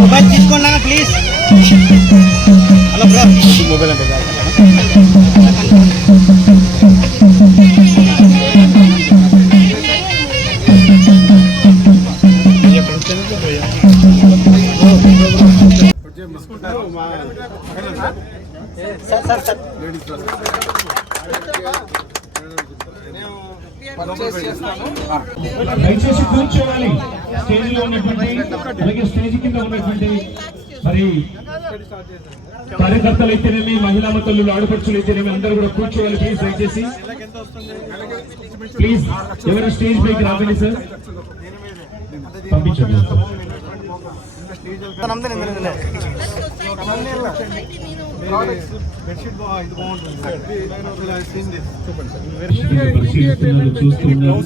Mobile తీసుకోండి please. Hello bro, mobile అంటే దయచేసి కూర్చోవాలి. స్టేజ్ లో ఉన్నటువంటి అలాగే స్టేజ్ కింద ఉన్నటువంటి మరి కార్యకర్తలు అయితేనేమి, మహిళా తల్లులు, ఆడపడుచులు అయితేనేమి అందరూ కూడా కూర్చోవాలి ప్లీజ్. దయచేసి ప్లీజ్ ఎవరైనా స్టేజ్ పైకి రాకండి సార్, పంపించండి. పరిశీలిస్తున్నారు, చూస్తున్నారు.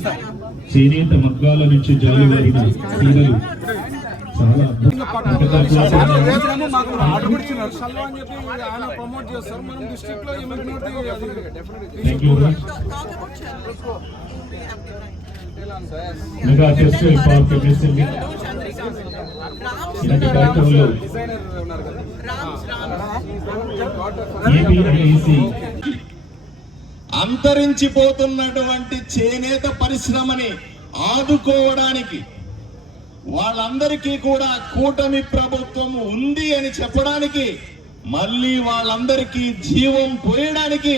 చేనేత మగ్గాల నుంచి జాలువారిన చీరలు చాలా మెగా టెక్స్టైల్ పార్క్ ఇలాంటి కార్యక్రమంలో అంతరించిపోతున్నటువంటి చేనేత పరిశ్రమని ఆదుకోవడానికి వాళ్ళందరికీ కూడా కూటమి ప్రభుత్వం ఉంది అని చెప్పడానికి, మళ్ళీ వాళ్ళందరికీ జీవం పోయడానికి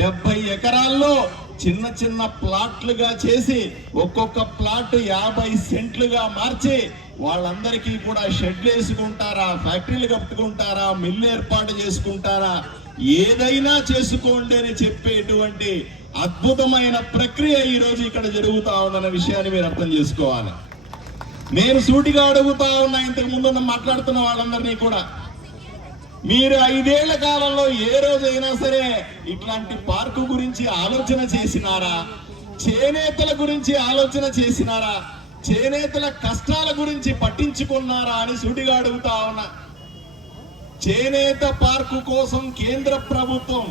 70 ఎకరాల్లో చిన్న చిన్న ప్లాట్లుగా చేసి ఒక్కొక్క ప్లాట్ 50 సెంట్లుగా మార్చి వాళ్ళందరికీ కూడా షెడ్లు వేసుకుంటారా, ఫ్యాక్టరీలు కట్టుకుంటారా, మిల్లు ఏర్పాటు చేసుకుంటారా, ఏదైనా చేసుకోండి అని చెప్పేటువంటి అద్భుతమైన ప్రక్రియ ఈ రోజు ఇక్కడ జరుగుతా ఉందన్న విషయాన్ని మీరు అర్థం చేసుకోవాలి. నేను సూటిగా అడుగుతా ఉన్నా, ఇంతకు ముందు మాట్లాడుతున్న వాళ్ళందరినీ కూడా, మీరు 5 ఏళ్ల కాలంలో ఏ రోజైనా సరే ఇట్లాంటి పార్కు గురించి ఆలోచన చేసినారా? చేనేతల గురించి ఆలోచన చేసినారా? చేనేతల కష్టాల గురించి పట్టించుకున్నారా అని సూటిగా అడుగుతా ఉన్నా. చేనేత పార్కు కోసం కేంద్ర ప్రభుత్వం,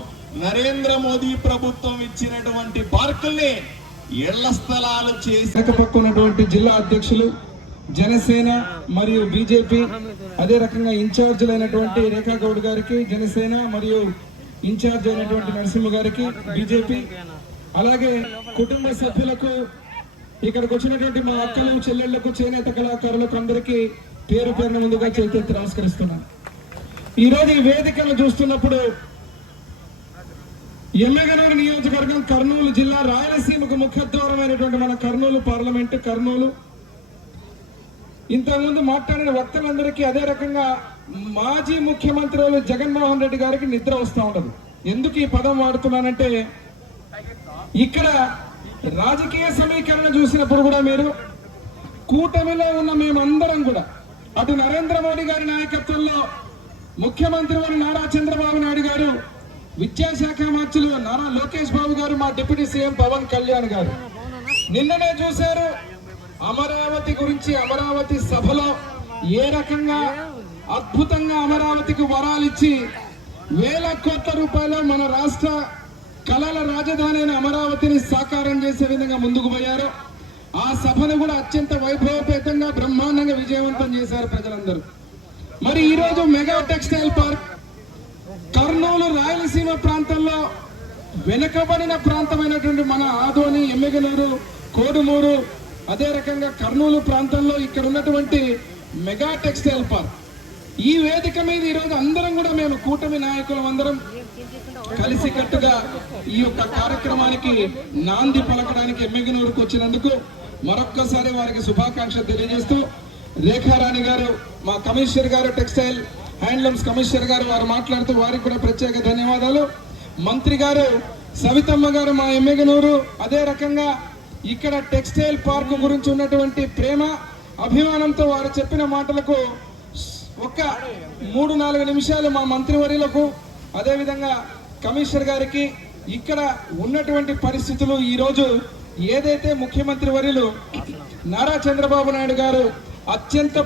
నరేంద్ర మోదీ ప్రభుత్వం ఇచ్చినటువంటి పార్కుల్ని ఇళ్ల స్థలాలు చేసి పక్కనటువంటి జిల్లా అధ్యక్షులు, జనసేన మరియు బీజేపీ, అదే రకంగా ఇన్ఛార్జీలు అయినటువంటి రేఖా గౌడ్ గారికి జనసేన మరియు ఇన్ఛార్జ్ అయినటువంటి నరసింహ గారికి బీజేపీ, అలాగే కుటుంబ సభ్యులకు, ఇక్కడికి వచ్చినటువంటి మా అక్కలు, చెల్లెళ్లకు, చేనేత కళాకారులకు అందరికీ పేరు పేరున ముందుగా చేతులెత్తి నమస్కరిస్తున్నాను. ఈరోజు ఈ వేదికను చూస్తున్నప్పుడు ఎమ్మెగనూరు నియోజకవర్గం, కర్నూలు జిల్లా, రాయలసీమకు ముఖద్వారమైనటువంటి మన కర్నూలు పార్లమెంటు, కర్నూలు, ఇంతకుముందు మాట్లాడిన వక్తలందరికీ అదే రకంగా మాజీ ముఖ్యమంత్రులు జగన్మోహన్ రెడ్డి గారికి నిద్ర వస్తూ ఉండదు. ఎందుకు ఈ పదం వాడుతున్నానంటే, ఇక్కడ రాజకీయ సమీకరణ చూసినప్పుడు కూడా మీరు కూటమిలో ఉన్న మేమందరం కూడా అటు నరేంద్ర మోడీ గారి నాయకత్వంలో ముఖ్యమంత్రి వారి నారా చంద్రబాబు నాయుడు గారు, విద్యాశాఖ మంత్రులు నారా లోకేష్ బాబు గారు, మా డిప్యూటీ సీఎం పవన్ కళ్యాణ్ గారు నిన్ననే చూశారు. అమరావతి గురించి అమరావతి సభలో ఏ రకంగా అద్భుతంగా అమరావతికి వరాలిచ్చి వేల కోట్ల రూపాయలు మన రాష్ట్ర కళల రాజధాని అయిన అమరావతిని సాకారం చేసే విధంగా ముందుకు పోయారు. ఆ సభను కూడా అత్యంత వైభవపేతంగా బ్రహ్మాండంగా విజయవంతం చేశారు ప్రజలందరూ. మరి ఈరోజు mega textile park Kurnool, Rayalaseema ప్రాంతంలో వెనుకబడిన ప్రాంతమైనటువంటి మన ఆదోని, ఎమ్మెగనూరు, కోడుమూరు, అదే రకంగా కర్నూలు ప్రాంతంలో ఇక్కడ ఉన్నటువంటి మెగా టెక్స్టైల్ పార్క్, ఈ వేదిక మీద ఈరోజు అందరం కూడా మేము కూటమి నాయకులం అందరం కలిసి కట్టుగా ఈ యొక్క కార్యక్రమానికి నాంది పలకడానికి ఎమ్మెగనూరుకు వచ్చినందుకు మరొక్కసారి వారికి శుభాకాంక్షలు తెలియజేస్తూ, రేఖారాణి గారు, మా కమిషనర్ గారు, టెక్స్టైల్ హ్యాండ్లూమ్స్ కమిషనర్ గారు, వారు మాట్లాడుతూ వారికి కూడా ప్రత్యేక ధన్యవాదాలు. మంత్రి గారు సవితమ్మ గారు మా ఎమ్మెగనూరు, అదే రకంగా ఇక్కడ టెక్స్టైల్ పార్క్ గురించి ఉన్నటువంటి ప్రేమ అభిమానంతో వారు చెప్పిన మాటలకు ఒక 3-4 నిమిషాలు మా మంత్రివర్యులకు, అదేవిధంగా కమిషనర్ గారికి ఇక్కడ ఉన్నటువంటి పరిస్థితులు, ఈరోజు ఏదైతే ముఖ్యమంత్రి వర్యులు నారా చంద్రబాబు నాయుడు గారు అత్యంత